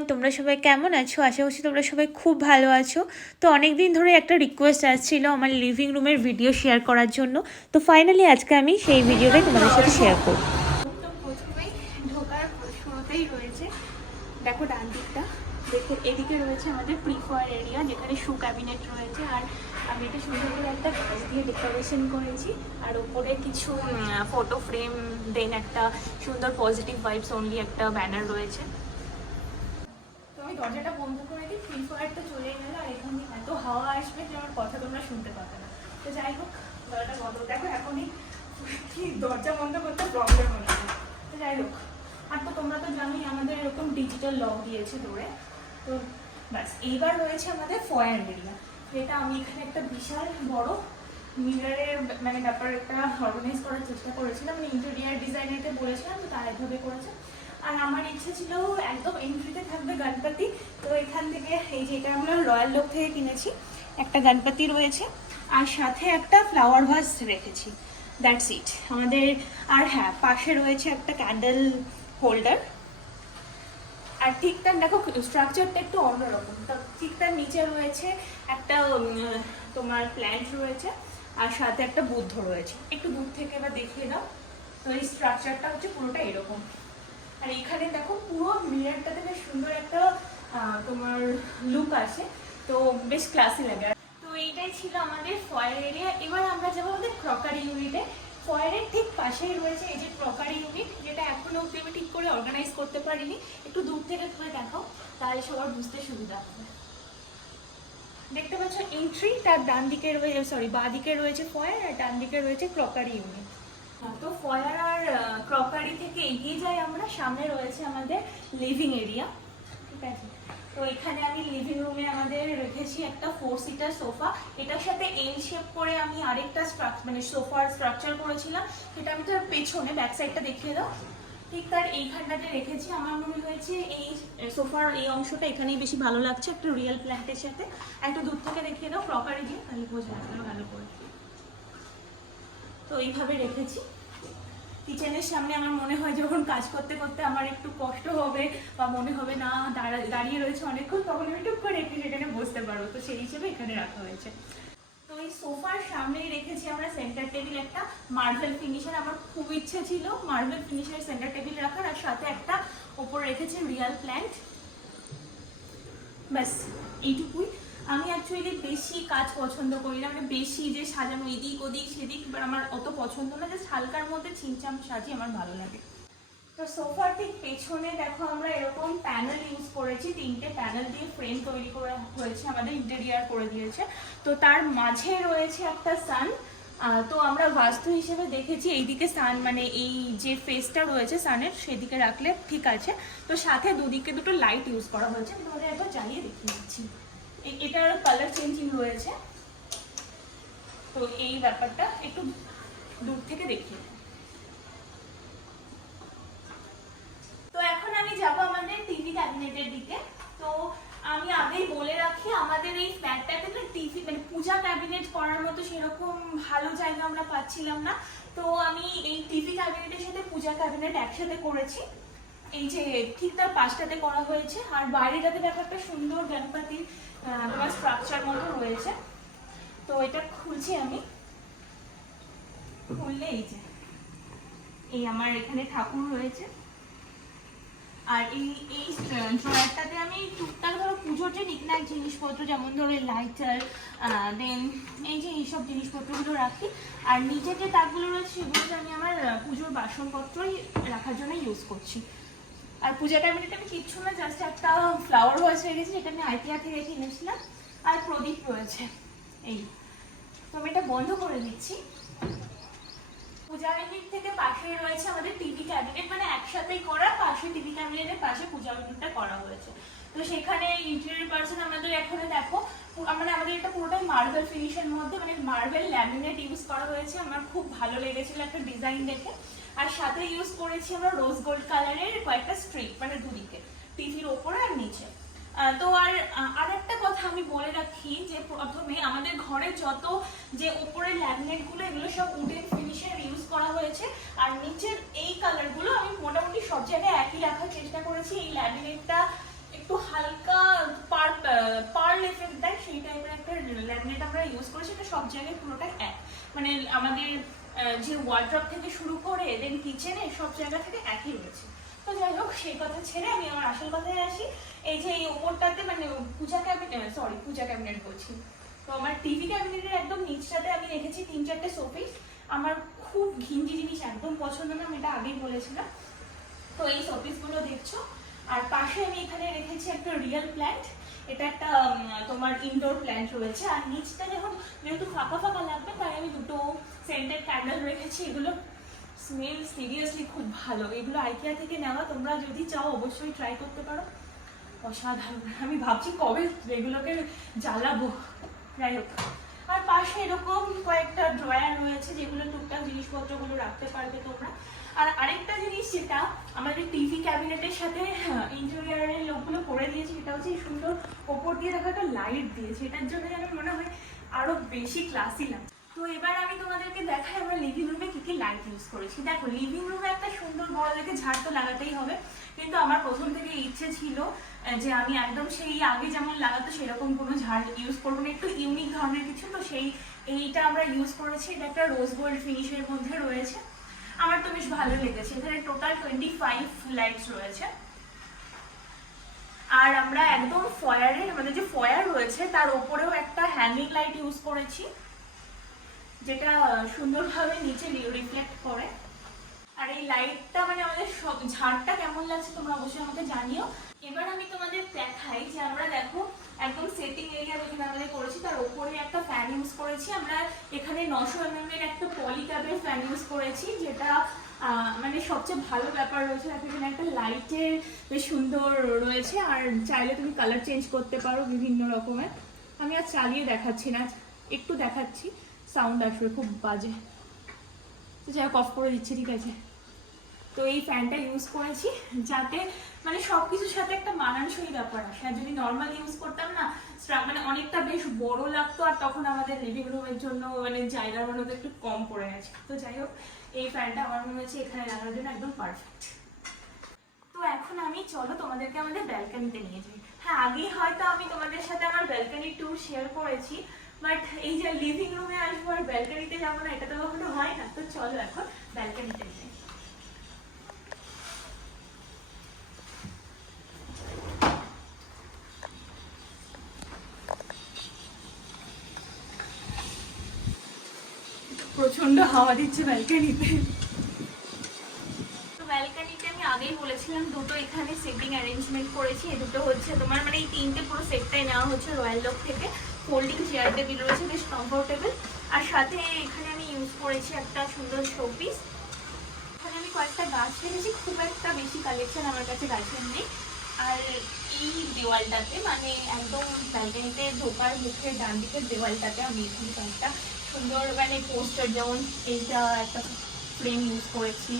Everyone, তোমরা সবাই কেমন আছো? আশা করছি তোমরা সবাই খুব ভালো আছো। তো অনেক দিন ধরে একটা রিকোয়েস্ট আসছিল আমার লিভিং রুমের ভিডিও শেয়ার করার জন্য। তো ফাইনালি আজকে আমি সেই ভিডিওটাই তোমাদের সাথে শেয়ার করব। তো প্রথমেই ঢোকার শুরুতেই রয়েছে, দেখো ডান দিকটা, দেখো এদিকে রয়েছে আমাদের প্রিফার এরিয়া যেখানে শু ক্যাবিনেট রয়েছে। আর আমি এটা সুন্দর করে একটা গাছ দিয়ে ডেকোরেশন করেছি। আর ওপরে কিছু ফটো ফ্রেম, দেন একটা সুন্দর পজিটিভ ভাইবস অনলি একটা ব্যানার রয়েছে। তো আমি দরজাটা বন্ধ করে দিই, প্রিফারটা চলে গেল। আর এখানে এত হাওয়া আসবে যে আমার কথা তোমরা শুনতে পাবে না। তো যাই হোক, দরজাটা বন্ধ, দেখো এখনই কি দরজা বন্ধ করতে প্রবলেম হচ্ছে। তো যাই হোক, আর তো তোমরা তো জানোই আমাদের এরকম ডিজিটাল লক দিয়েছে দৌড়ে। তো ব্যাস, এইবার রয়েছে আমাদের ফয়ার এরিয়া, যেটা আমি এখানে একটা বিশাল বড় মিররের মানে ব্যাপার একটা অর্গানাইজ করার চেষ্টা করেছিলাম। মানে ইন্টেরিয়ার ডিজাইনারকে বলেছিলাম, তো তারা এভাবে করেছে। আর আমার ইচ্ছে ছিল একদম এন্ট্রিতে থাকবে গণপতি। তো এখান থেকে এই যে এটা আমরা রয়্যাল লক থেকে কিনেছি, একটা গণপতি রয়েছে আর সাথে একটা ফ্লাওয়ার ভাস রেখেছি। দ্যাটস ইট আমাদের। আর হ্যাঁ, পাশে রয়েছে একটা ক্যান্ডেল হোল্ডার। আর ঠিক তার দেখো স্ট্রাকচারটা একটু অন্যরকম। ঠিক তার নিচে রয়েছে একটা তোমার প্ল্যান্ট রয়েছে আর সাথে একটা বুদ্ধ রয়েছে। একটু দূর থেকে এবার দেখিয়ে দাও। তো এই স্ট্রাকচারটা হচ্ছে পুরোটা এরকম। আর এখানে দেখো পুরো মিররটাতে বেশ সুন্দর একটা তোমার লুক আসে, তো বেশ ক্লাসি লাগে। তো এইটাই ছিল আমাদের ফয়ার এরিয়া। এবার আমরা যাবো আমাদের ক্রকারি ইউনিটে। ফয়ারের ঠিক পাশেই রয়েছে এই যে ক্রকারি ইউনিট, যেটা এখনো অব্দি আমি ঠিক করে অর্গানাইজ করতে পারিনি। একটু দূর থেকে করে দেখাও, তাহলে সবার বুঝতে সুবিধা হবে। দেখতে পাচ্ছ এন্ট্রি, তার ডান দিকে রয়েছে, সরি বাঁ দিকে রয়েছে ফয়ার আর ডান দিকে রয়েছে ক্রকারি ইউনিট। তো ফয়ার আর ক্রকারি থেকে এগিয়ে যাই আমরা, সামনে রয়েছে আমাদের লিভিং এরিয়া। ঠিক আছে, তো এখানে আমি লিভিং রুমে আমাদের রেখেছি একটা 4 সিটার সোফা। এটার সাথে এল শেপ করে আমি আরেকটা মানে সোফার স্ট্রাকচার করেছিলাম, সেটা আমি তার পেছনে ব্যাক সাইডটা দেখিয়ে দাও। ঠিক তার এইখানটাতে রেখেছি। আমার মনে হয়েছে এই সোফার এই অংশটা এখানেই বেশি ভালো লাগছে একটা রিয়েল প্ল্যান্টের সাথে। একটু দূর থেকে দেখিয়ে দাও ক্রকারি দিয়ে, তাহলে বোঝা যাবে ভালো করে। তো এইভাবে রেখেছি। কিচেনের সামনে আমার মনে হয় যখন কাজ করতে করতে আমার একটু কষ্ট হবে বা মনে হবে না দাঁড়িয়ে রয়েছে অনেকক্ষণ, তখন আমি টুক করে রেখে সেখানে বসতে পারবো। তো সেই হিসেবে এখানে রাখা হয়েছে। তো এই সোফার সামনেই রেখেছি আমরা সেন্টার টেবিল, একটা মার্বেল ফিনিশার। আমার খুব ইচ্ছে ছিল মার্বেল ফিনিশার সেন্টার টেবিল রাখার, আর সাথে একটা ওপরে রেখেছি রিয়াল প্ল্যান্ট। ব্যাস এইটুকুই। আমি অ্যাকচুয়ালি বেশি কাজ পছন্দ করি না, মানে বেশি যে সাজানো এদিক ওদিক সেদিক আমার অত পছন্দ না। জাস্ট হালকার মধ্যে ছিমছাম সাজিয়ে আমার ভালো লাগে। তো সোফার ঠিক পেছনে দেখো আমরা এরকম প্যানেল ইউজ করেছি, 3টে প্যানেল দিয়ে ফ্রেম তৈরি করা হয়েছে, আমাদের ইন্টেরিয়ার করে দিয়েছে। তো তার মাঝে রয়েছে একটা সান। তো আমরা বাস্তু হিসেবে দেখেছি এইদিকে সান, মানে এই যে ফেসটা রয়েছে সানের সেদিকে রাখলে ঠিক আছে। তো সাথে দুদিকে দুটো লাইট ইউজ করা হয়েছে, আমি তোমাদের একবার জ্বালিয়ে দেখিয়ে দিচ্ছি। এটার কালার চেঞ্জিং রয়েছে। তো এই ব্যাপারটা একটু দূর থেকে দেখিয়ে। তো এখন আমি যাব আমাদের টিভি ক্যাবিনেটের দিকে। তো আমি আগেই বলে রাখি, আমাদের এই ফ্ল্যাটটাতে না টিভি মানে পূজা ক্যাবিনেট করার মতো সেরকম ভালো জায়গা আমরা পাচ্ছিলাম না। তো আমি এই টিভি ক্যাবিনেটের সাথে পূজা ক্যাবিনেট একসাথে করেছি। এই যে ঠিক তার পাশটাতে করা হয়েছে। আর বাইরেটাতে দেখো একটা সুন্দর গণপতির তোমার স্ট্রাকচার মতো রয়েছে। তো এটা খুলছি আমি। খুললে এই যে এই আমার এখানে ঠাকুর রয়েছে। আর এই ড্রয়ারটাতে আমি টুকটাক ধরো পুজোর যে নিকনাক জিনিসপত্র, যেমন ধরো লাইটার, দেন এই যে এইসব জিনিসপত্রগুলো রাখি। আর নিচে যে তাকগুলো রয়েছে সেগুলোতে আমি আমার পুজোর বাসনপত্রই রাখার জন্য ইউজ করছি। আর পূজা ক্যাবিনেটে আমি কিচ্ছু না, জাস্ট একটা ফ্লাওয়ার ভাস রেখেছি, যেটা আমি আইকিয়া থেকে কিনেছিলাম। আর প্রদীপ রয়েছে এই। তো আমি এটা বন্ধ করে দিচ্ছি। পূজা ইউনিট থেকে পাশেই রয়েছে আমাদের টিভি ক্যাবিনেট, মানে একসাথেই করা, পাশে টিভি ক্যাবিনেটের পাশে পূজা ইউনিটটা করা হয়েছে। তো সেখানে ইন্টেরিয়র পার্সন আমাদের এখানে দেখো, মানে আমাদের এটা পুরোটাই মার্বেল ফিনিশের মধ্যে, মানে মার্বেল ল্যামিনেট ইউজ করা হয়েছে। আমার খুব ভালো লেগেছিল একটা ডিজাইন দেখে। আর সাথে ইউজ করেছি আমরা রোজ গোল্ড কালারের কয়েকটা স্ট্রিপ, মানে দুদিকে টিভির ওপরে আর নিচে। তো আর একটা কথা আমি বলে রাখি যে প্রথমে আমাদের ঘরে যত যে উপরের ল্যামিনেটগুলো এগুলো সব উডেন ফিনিশের ইউজ করা হয়েছে। আর নিচের এই কালারগুলো আমি মোটামুটি সব জায়গায় একই রাখার চেষ্টা করেছি। এই ল্যামিনেটটা একটু একটু হালকা পার্ল এফেক্ট দেয় সেই টাইপের একটা ল্যামিনেট আমরা ইউজ করেছি। এটা সব জায়গায় পুরোটাই এক, মানে আমাদের যে ওয়ার্ড্রপ থেকে শুরু করে দেন কিচেনে সব জায়গা থেকে একই রয়েছে। তো যাই হোক, সেই কথা ছেড়ে আমি আমার আসল কথায় আসি। এই যে এই ওপরটাতে মানে পূজা ক্যাবিনেট বলছি, তো আমার টিভি ক্যাবিনেটের একদম নিচটাতে আমি রেখেছি 3-4টে শোপিস। আমার খুব ঘিঞ্জি জিনিস একদম পছন্দ না, আমি এটা আগেই বলেছিলাম। তো এই শোপিসগুলো দেখছো। আর পাশে আমি এখানে রেখেছি একটা রিয়েল প্ল্যান্ট, এটা একটা তোমার ইনডোর প্ল্যান্ট রয়েছে। আর নিচটা যখন যেহেতু ফাঁকা ফাঁকা লাগবে তাই আমি দুটো সেন্টেড ক্যান্ডেল রেখেছি। এগুলো স্মেল সিরিয়াসলি খুব ভালো, এগুলো আইকিয়া থেকে নেওয়া, তোমরা যদি চাও অবশ্যই ট্রাই করতে পারো, অসাধারণ। আমি ভাবছি কবে এগুলোকে জ্বালাবো। যাই হোক, আর পাশে এরকম কয়েকটা ড্রয়ার রয়েছে যেগুলো টুকটাক জিনিসপত্রগুলো রাখতে পারবে তোমরা। আর আরেকটা জিনিস যেটা আমাদের টিভি ক্যাবিনেটের সাথে ইন্টেরিয়ারের লোকগুলো করে দিয়েছে, সেটা হচ্ছে এই সুন্দর ওপর দিয়ে রাখা একটা লাইট দিয়েছে, এটার জন্য যেন মনে হয় আরো বেশি ক্লাসি লাগে। তো এবার আমি তোমাদেরকে দেখাই আমরা লিভিং রুমে কি কি লাইট ইউজ করেছি। দেখো, লিভিং রুমে একটা সুন্দর বড় দেখে ঝাড় তো লাগাতেই হবে, কিন্তু আমার প্রথম থেকে ইচ্ছে ছিল যে আমি একদম সেই আগে যেমন লাগাতো সেরকম কোনো ঝাড় ইউজ করবো না, একটু ইউনিক ধরনের কিছু। তো এইটা আমরা ইউজ করেছি, এটা একটা রোজ গোল্ড ফিনিশের মধ্যে রয়েছে, আমার তো বেশ ভালো লেগেছে। এখানে টোটাল 25 লাইটস রয়েছে। আর আমরা একদম ফয়ারে, আমাদের যে ফয়ার রয়েছে তার উপরেও একটা হ্যাঙ্গিং লাইট ইউজ করেছি, যেটা সুন্দরভাবে নিচে রিফ্লেক্ট করে। আর এই লাইটটা মানে আমাদের সব ঝাড়টা কেমন লাগছে তোমরা অবশ্যই আমাকে জানিও। এবার আমি তোমাদের দেখাই যে আমরা দেখো একদম সেটিং এরিয়া যেখানে আমাদের করেছি তার উপরে একটা ফ্যান ইউজ করেছি। আমরা এখানে 900 mm এর একটা পলিক্যাবের ফ্যান ইউজ করেছি, যেটা মানে সবচেয়ে ভালো ব্যাপার রয়েছে। এখানে একটা লাইটের বেশ সুন্দর রয়েছে, আর চাইলে তুমি কালার চেঞ্জ করতে পারো বিভিন্ন রকমের। আমি আর চালিয়ে দেখাচ্ছি না, একটু দেখাচ্ছি, সাউন্ড আসবে খুব বাজে, তো যাই হোক অফ করে দিচ্ছি, ঠিক আছে। তো এই ফ্যানটা ইউজ করেছি যাতে মানে সব কিছুর সাথে একটা মানানসই ব্যাপার আসে। আর যদি নর্মাল ইউজ করতাম না, মানে অনেকটা বেশ বড় লাগতো, আর তখন আমাদের লিভিং রুমের জন্য মানে জায়গার মনে হতো একটু কম পড়ে গেছে। তো যাই হোক, এই ফ্যানটা আমার মনে হচ্ছে এখানে লাগানোর জন্য একদম পারফেক্ট। তো এখন আমি চলো তোমাদেরকে আমাদের ব্যালকনিতে নিয়ে যাই। হ্যাঁ, আগেই হয়তো আমি তোমাদের সাথে আমার ব্যালকনি ট্যুর শেয়ার করেছি, বাট এই যে লিভিং রুমে আসবো আর ব্যালকনিতে যাবো না, এটা তো কখনো হয় না। তো চলো এখন ব্যালকনিতে যাই। প্রচন্ড হাওয়া দিচ্ছে ব্যালকনিতে। তো ব্যালকনিতে আমি আগেই বলেছিলাম দুটো এখানে সেটিং অ্যারেঞ্জমেন্ট করেছি। এই দুটো হচ্ছে তোমার মানে এই তিনটে পুরো সেটটাই নেওয়া হচ্ছে রয়্যাল লক থেকে। ফোল্ডিং চেয়ার টেবিল রয়েছে, বেশ কমফোর্টেবল। আর সাথে এখানে আমি ইউজ করেছি একটা সুন্দর শোপিস। এখানে আমি কয়েকটা গাছ রেখেছি, খুব একটা বেশি কালেকশন আমার কাছে গাছের নেই। আর এই দেওয়ালটাতে মানে একদম ব্যালকনিতে ঢোকার মুখের ডান দিকের দেওয়ালটাতে আমি এখানে কয়েকটা সুন্দর মানে পোস্টার, যেমন এইটা একটা ফ্রেম ইউজ করেছি।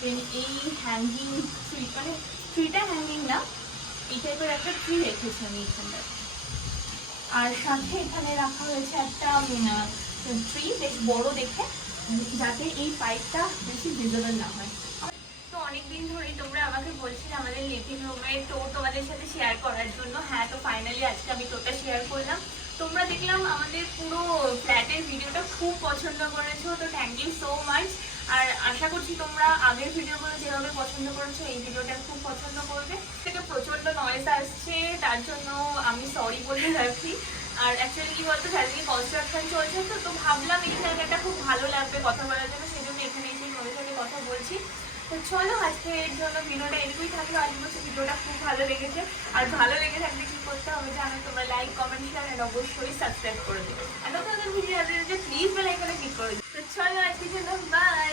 দেন এই হ্যাঙ্গিং ট্রি, মানে ট্রিটা হ্যাঙ্গিং না, এই টাইপের একটা ট্রি রেখেছি আমি এখানটায়। আর সাথে এখানে রাখা হয়েছে একটা ট্রি বেশ বড় দেখে, যাতে এই পাইপটা বেশি ভিজিবল না হয়। তো অনেকদিন ধরেই তোমরা আমাকে বলছিলে আমাদের লিভিং রুমের টোর তোমাদের সাথে শেয়ার করার জন্য। হ্যাঁ, তো ফাইনালি আজকে আমি টোটা শেয়ার করলাম। তোমরা দেখলাম আমাদের পুরো ফ্ল্যাটের ভিডিওটা খুব পছন্দ করেছো, তো থ্যাংক ইউ সো মাচ। আর আশা করছি তোমরা আগের ভিডিওগুলো যেভাবে পছন্দ করেছো এই ভিডিওটা খুব পছন্দ করবে। থেকে প্রচণ্ড নয়েজ আসছে, তার জন্য আমি সরি বলে রাখি। আর অ্যাকচুয়ালি কি বলতো, চারিদিকে কনস্ট্রাকশন চলছে, তো ভাবলাম এই জায়গাটা খুব ভালো লাগবে কথা বলার জন্য, সেই জন্য এখানে এসে তোমাদের সাথে কথা বলছি। তো চলো আজকের জন্য ভিডিওটা এটুকুই থাকলো। আজ বলছি ভিডিওটা খুব ভালো লেগেছে, আর ভালো লেগে থাকলে কি করতে হবে জানো, তোমরা লাইক, কমেন্ট, শেয়ার এন্ড অবশ্যই সাবস্ক্রাইব করে দিও। আর নতুন ভিডিও আসলে প্লিজ বেল আইকনে ক্লিক করে দিও। তো চলো আজকের জন্য বাই।